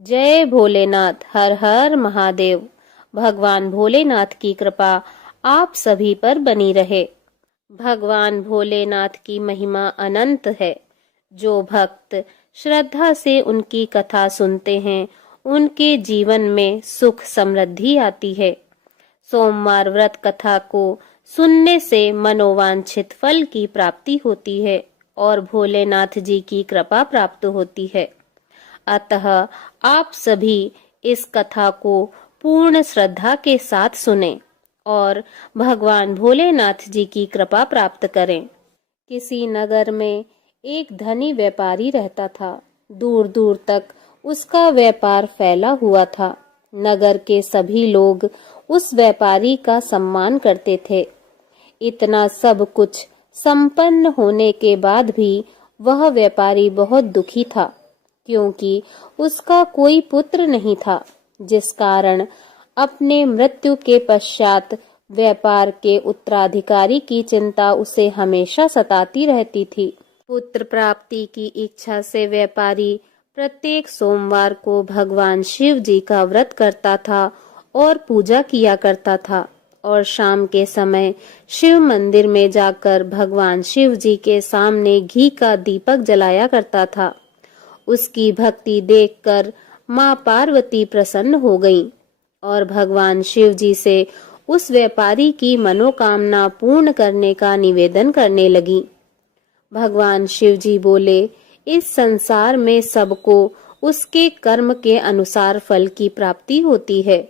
जय भोलेनाथ। हर हर महादेव। भगवान भोलेनाथ की कृपा आप सभी पर बनी रहे। भगवान भोलेनाथ की महिमा अनंत है। जो भक्त श्रद्धा से उनकी कथा सुनते हैं उनके जीवन में सुख समृद्धि आती है। सोमवार व्रत कथा को सुनने से मनोवांछित फल की प्राप्ति होती है और भोलेनाथ जी की कृपा प्राप्त होती है। अतः आप सभी इस कथा को पूर्ण श्रद्धा के साथ सुनें और भगवान भोलेनाथ जी की कृपा प्राप्त करें। किसी नगर में एक धनी व्यापारी रहता था। दूर दूर तक उसका व्यापार फैला हुआ था। नगर के सभी लोग उस व्यापारी का सम्मान करते थे। इतना सब कुछ संपन्न होने के बाद भी वह व्यापारी बहुत दुखी था, क्योंकि उसका कोई पुत्र नहीं था, जिस कारण अपने मृत्यु के पश्चात व्यापार के उत्तराधिकारी की चिंता उसे हमेशा सताती रहती थी। पुत्र प्राप्ति की इच्छा से व्यापारी प्रत्येक सोमवार को भगवान शिव जी का व्रत करता था और पूजा किया करता था और शाम के समय शिव मंदिर में जाकर भगवान शिव जी के सामने घी का दीपक जलाया करता था। उसकी भक्ति देखकर माँ पार्वती प्रसन्न हो गईं और भगवान शिव जी से उस व्यापारी की मनोकामना पूर्ण करने का निवेदन करने लगी। भगवान शिव जी बोले, इस संसार में सबको उसके कर्म के अनुसार फल की प्राप्ति होती है।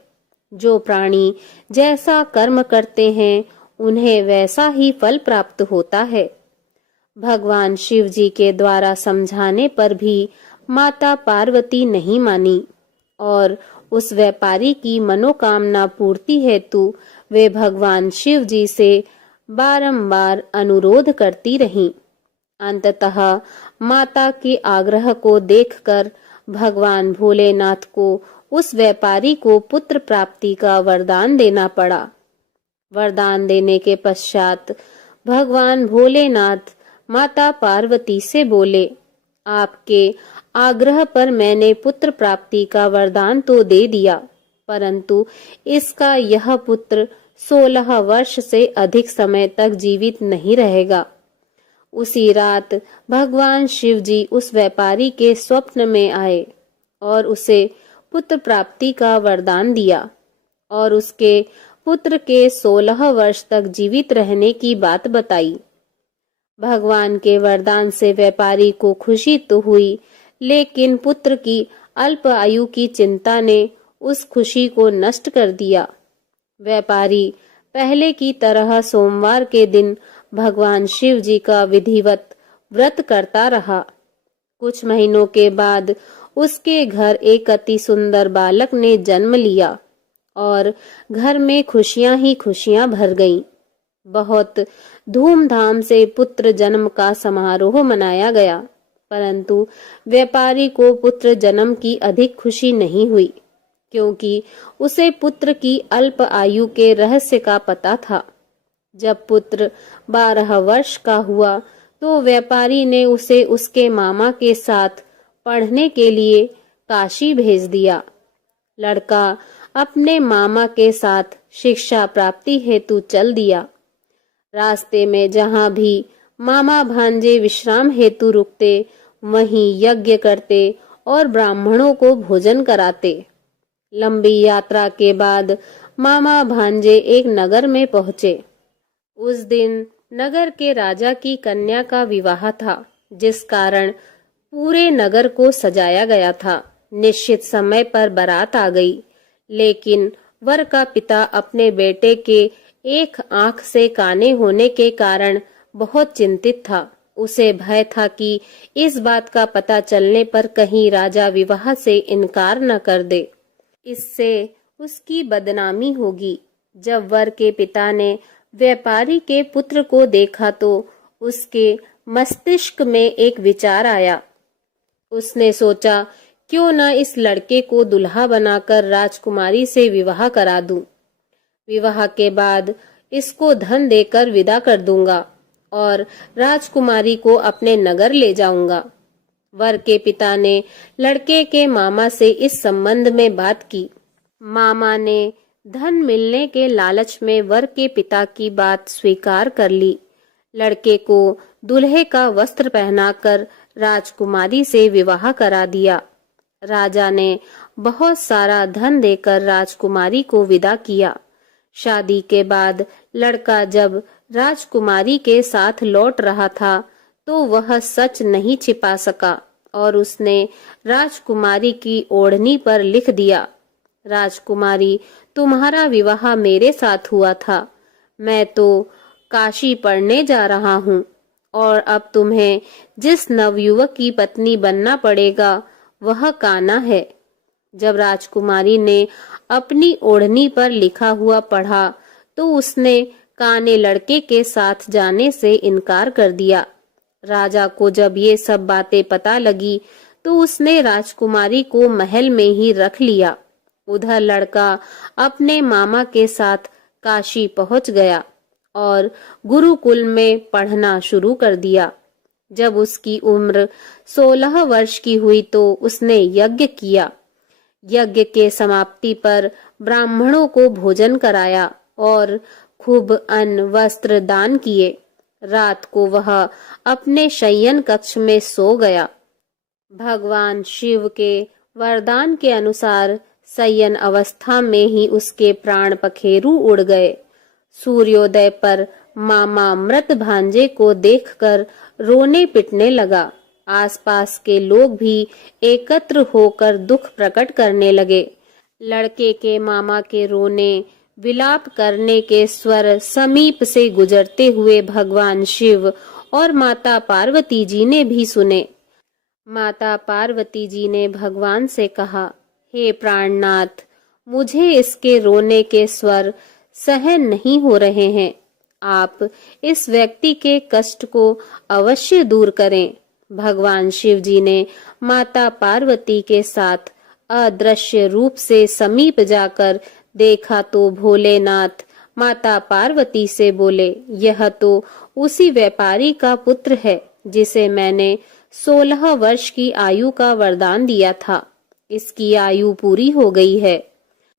जो प्राणी जैसा कर्म करते हैं उन्हें वैसा ही फल प्राप्त होता है। भगवान शिव जी के द्वारा समझाने पर भी माता पार्वती नहीं मानी और उस व्यापारी की मनोकामना पूर्ति हेतु वे भगवान शिव जी से बारंबार अनुरोध करती रहीं। अंततः माता के आग्रह को देखकर भगवान भोलेनाथ को उस व्यापारी को पुत्र प्राप्ति का वरदान देना पड़ा। वरदान देने के पश्चात भगवान भोलेनाथ माता पार्वती से बोले, आपके आग्रह पर मैंने पुत्र प्राप्ति का वरदान तो दे दिया, परंतु इसका यह पुत्र 16 वर्ष से अधिक समय तक जीवित नहीं रहेगा। उसी रात भगवान शिव जी उस व्यापारी के स्वप्न में आए और उसे पुत्र प्राप्ति का वरदान दिया और उसके पुत्र के 16 वर्ष तक जीवित रहने की बात बताई। भगवान के वरदान से व्यापारी को खुशी तो हुई, लेकिन पुत्र की अल्प आयु की चिंता ने उस खुशी को नष्ट कर दिया। व्यापारी पहले की तरह सोमवार के दिन भगवान शिव जी का विधिवत व्रत करता रहा। कुछ महीनों के बाद उसके घर एक अति सुंदर बालक ने जन्म लिया और घर में खुशियां ही खुशियां भर गईं। बहुत धूमधाम से पुत्र जन्म का समारोह मनाया गया, परंतु व्यापारी को पुत्र जन्म की अधिक खुशी नहीं हुई, क्योंकि उसे पुत्र की अल्प आयु के रहस्य का पता था। जब पुत्र 12 वर्ष का हुआ तो व्यापारी ने उसे उसके मामा के साथ पढ़ने के लिए काशी भेज दिया। लड़का अपने मामा के साथ शिक्षा प्राप्ति हेतु चल दिया। रास्ते में जहाँ भी मामा भांजे विश्राम हेतु रुकते, वहीं यज्ञ करते और ब्राह्मणों को भोजन कराते। लंबी यात्रा के बाद मामा भांजे एक नगर में पहुंचे। उस दिन नगर के राजा की कन्या का विवाह था, जिस कारण पूरे नगर को सजाया गया था। निश्चित समय पर बारात आ गई, लेकिन वर का पिता अपने बेटे के एक आंख से काने होने के कारण बहुत चिंतित था। उसे भय था कि इस बात का पता चलने पर कहीं राजा विवाह से इनकार न कर दे, इससे उसकी बदनामी होगी। जब वर के पिता ने व्यापारी के पुत्र को देखा तो उसके मस्तिष्क में एक विचार आया। उसने सोचा, क्यों न इस लड़के को दुल्हा बनाकर राजकुमारी से विवाह करा दूं। विवाह के बाद इसको धन देकर विदा कर दूंगा और राजकुमारी को अपने नगर ले जाऊंगा। वर के पिता ने लड़के के मामा से इस संबंध में बात की। मामा ने धन मिलने के लालच में वर के पिता की बात स्वीकार कर ली। लड़के को दूल्हे का वस्त्र पहनाकर राजकुमारी से विवाह करा दिया। राजा ने बहुत सारा धन देकर राजकुमारी को विदा किया। शादी के बाद लड़का जब राजकुमारी के साथ लौट रहा था तो वह सच नहीं छिपा सका और उसने राजकुमारी की ओढ़नी पर लिख दिया, राजकुमारी, तुम्हारा विवाह मेरे साथ हुआ था। मैं तो काशी पढ़ने जा रहा हूँ और अब तुम्हें जिस नवयुवक की पत्नी बनना पड़ेगा वह कान्हा है। जब राजकुमारी ने अपनी ओढ़नी पर लिखा हुआ पढ़ा तो उसने काने लड़के के साथ जाने से इनकार कर दिया। राजा को जब ये सब बातें पता लगी तो उसने राजकुमारी को महल में ही रख लिया। उधर लड़का अपने मामा के साथ काशी पहुंच गया और गुरुकुल में पढ़ना शुरू कर दिया। जब उसकी उम्र 16 वर्ष की हुई तो उसने यज्ञ किया। यज्ञ के समाप्ति पर ब्राह्मणों को भोजन कराया और खूब अन्न वस्त्र दान किए। रात को वह अपने शयन कक्ष में सो गया। भगवान शिव के वरदान के अनुसार शयन अवस्था में ही उसके प्राण पखेरु उड़ गए। सूर्योदय पर मामा मृत भांजे को देखकर रोने पिटने लगा। आसपास के लोग भी एकत्र होकर दुख प्रकट करने लगे। लड़के के मामा के रोने विलाप करने के स्वर समीप से गुजरते हुए भगवान शिव और माता पार्वती जी ने भी सुने। माता पार्वती जी ने भगवान से कहा, हे प्राणनाथ, मुझे इसके रोने के स्वर सहन नहीं हो रहे हैं। आप इस व्यक्ति के कष्ट को अवश्य दूर करें। भगवान शिव जी ने माता पार्वती के साथ अदृश्य रूप से समीप जाकर देखा तो भोलेनाथ माता पार्वती से बोले, यह तो उसी व्यापारी का पुत्र है जिसे मैंने 16 वर्ष की आयु का वरदान दिया था। इसकी आयु पूरी हो गई है।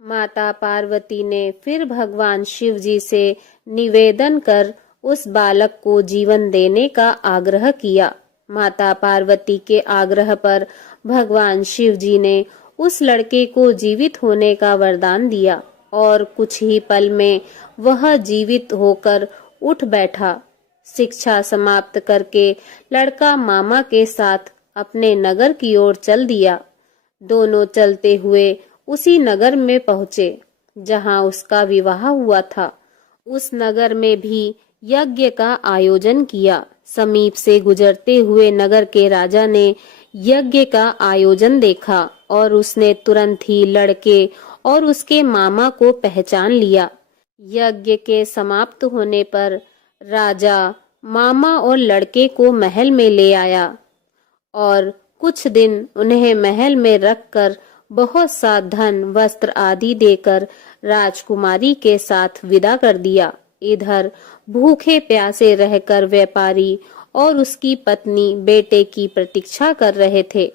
माता पार्वती ने फिर भगवान शिव जी से निवेदन कर उस बालक को जीवन देने का आग्रह किया। माता पार्वती के आग्रह पर भगवान शिव जी ने उस लड़के को जीवित होने का वरदान दिया और कुछ ही पल में वह जीवित होकर उठ बैठा। शिक्षा समाप्त करके लड़का मामा के साथ अपने नगर की ओर चल दिया। दोनों चलते हुए उसी नगर में पहुंचे जहां उसका विवाह हुआ था। उस नगर में भी यज्ञ का आयोजन किया। समीप से गुजरते हुए नगर के राजा ने यज्ञ का आयोजन देखा और उसने तुरंत ही लड़के और उसके मामा को पहचान लिया। यज्ञ के समाप्त होने पर राजा मामा और लड़के को महल में ले आया और कुछ दिन उन्हें महल में रखकर बहुत सा धन वस्त्र आदि देकर राजकुमारी के साथ विदा कर दिया। इधर भूखे प्यासे रहकर व्यापारी और उसकी पत्नी बेटे की प्रतीक्षा कर रहे थे।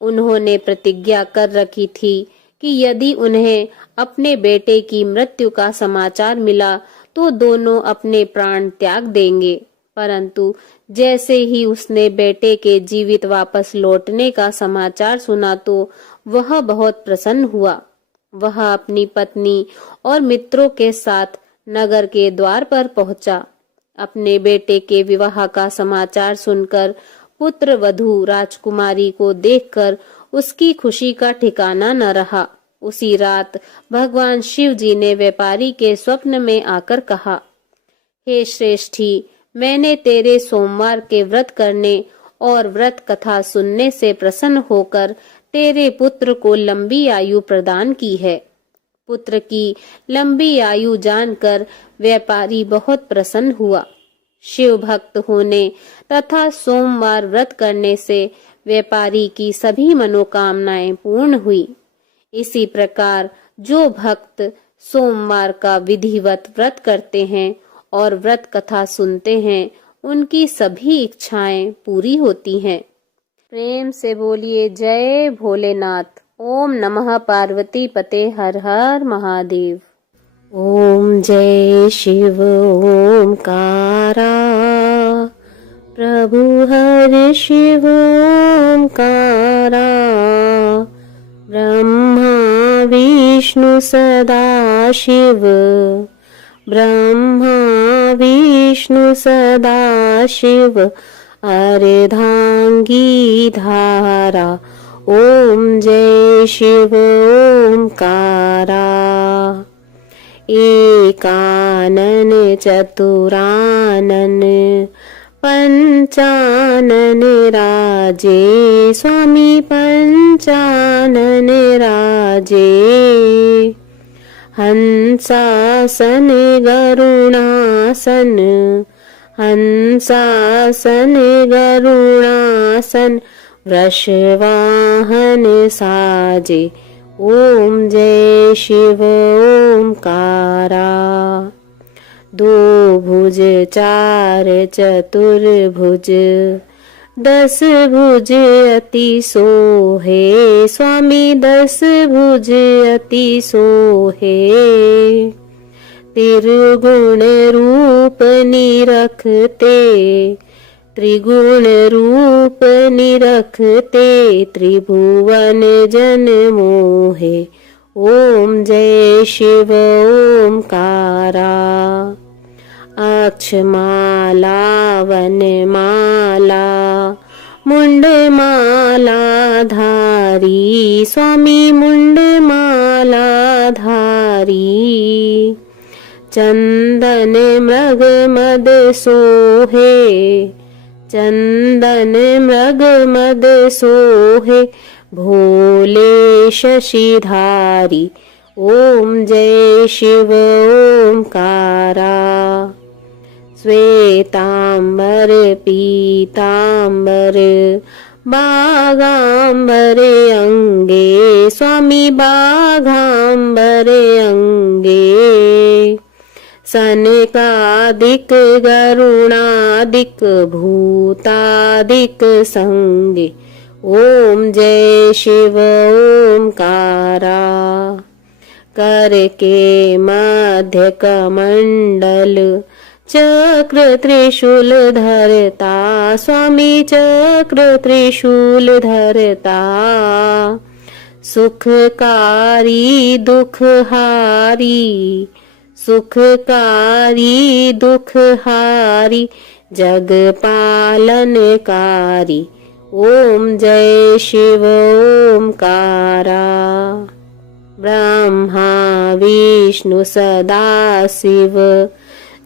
उन्होंने प्रतिज्ञा कर रखी थी कि यदि उन्हें अपने बेटे की मृत्यु का समाचार मिला तो दोनों अपने प्राण त्याग देंगे। परंतु जैसे ही उसने बेटे के जीवित वापस लौटने का समाचार सुना तो वह बहुत प्रसन्न हुआ। वह अपनी पत्नी और मित्रों के साथ नगर के द्वार पर पहुंचा। अपने बेटे के विवाह का समाचार सुनकर पुत्र वधू राजकुमारी को देखकर उसकी खुशी का ठिकाना न रहा। उसी रात भगवान शिव जी ने व्यापारी के स्वप्न में आकर कहा, हे श्रेष्ठी, मैंने तेरे सोमवार के व्रत करने और व्रत कथा सुनने से प्रसन्न होकर तेरे पुत्र को लंबी आयु प्रदान की है। पुत्र की लंबी आयु जानकर व्यापारी बहुत प्रसन्न हुआ। शिव भक्त होने तथा सोमवार व्रत करने से व्यापारी की सभी मनोकामनाएं पूर्ण हुई। इसी प्रकार जो भक्त सोमवार का विधिवत व्रत करते हैं और व्रत कथा सुनते हैं, उनकी सभी इच्छाएं पूरी होती हैं। प्रेम से बोलिए जय भोलेनाथ। ओम नमः पार्वती पते हर हर महादेव। ओम जय शिव ओमकारा, प्रभु हर शिव ओमकारा, ब्रह्मा विष्णु सदा शिव, ब्रह्मा विष्णु सदा शिव, अर्धांगी धारा। ओम जय शिव ओमकारा, एकानन चतुरानन पंचानन राजे, स्वामी पंचानन राजे, हंसासन गरुणासन, हंसासन गरुणासन, वृषवाहन साजे। ओम जय शिव ओमकारा, दो भुज चार चतुर्भुज, 10 भुज अति सोहे, स्वामी 10 भुज अति सोहे, त्रिगुण रूप निरखते, त्रिगुण रूप निरखते, त्रिभुवन जन मोहे। ओम जय शिव ओमकारा, अक्षमाला वनमाला, मुंडमाला धारी, स्वामी मुंडमाला धारी, चंदन मृग मद सोहे, चंदन मृग मद सोहे, भोले शशिधारी। ओम जय शिव ओमकारा, श्वेतांबर पीतांबर, बागांबर अंगे, स्वामी बाघांबर अंगे, सनकादिक गरुणादिक भूतादिक संगे। ओम जय शिव ओमकारा, कर के मध्य कमंडल, चक्र त्रिशूल धरता, स्वामी चक्र त्रिशूल धरता, सुखकारी दुखहारी, सुखकारी दुखहारी, जग पालनकारी। ओम जय शिव ओमकारा, ब्रह्मा विष्णु सदा शिव,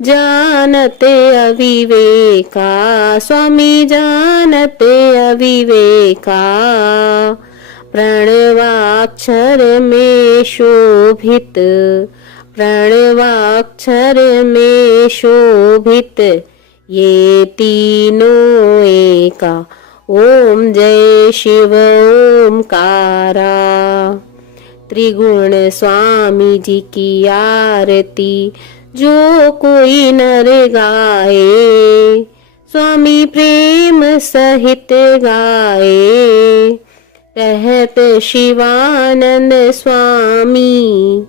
जानते अविवेका, स्वामी जानते अविवेका, प्रणवाक्षर में शोभित, प्रणवाक्षर में शोभित, ये तीनों एका। ओम जय शिव ओमकारा, त्रिगुण स्वामी जी की आरती जो कोई नर गाए, स्वामी प्रेम सहित गाए, कहत शिवानंद स्वामी,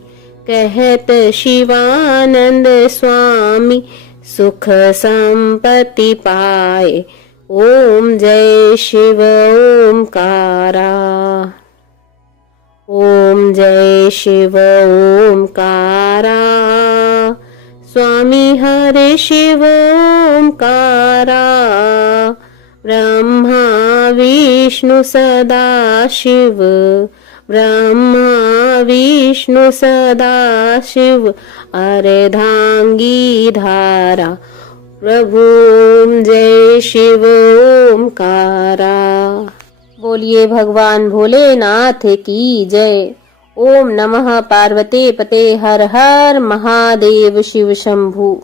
कहत शिवानंद स्वामी, सुख संपत्ति पाए। ओम जय शिव ओमकारा, ओम जय शिव ओमकारा, स्वामी हरे शिव ओमकारा, ब्रह्मा विष्णु सदा शिव, ब्रह्मा विष्णु सदा शिव, अर्धांगी धारा। प्रभु ओम जय शिव ओमकारा। बोलिए भगवान भोलेनाथ की जय। ओम नमः पार्वती पते हर हर महादेव शिव शंभु।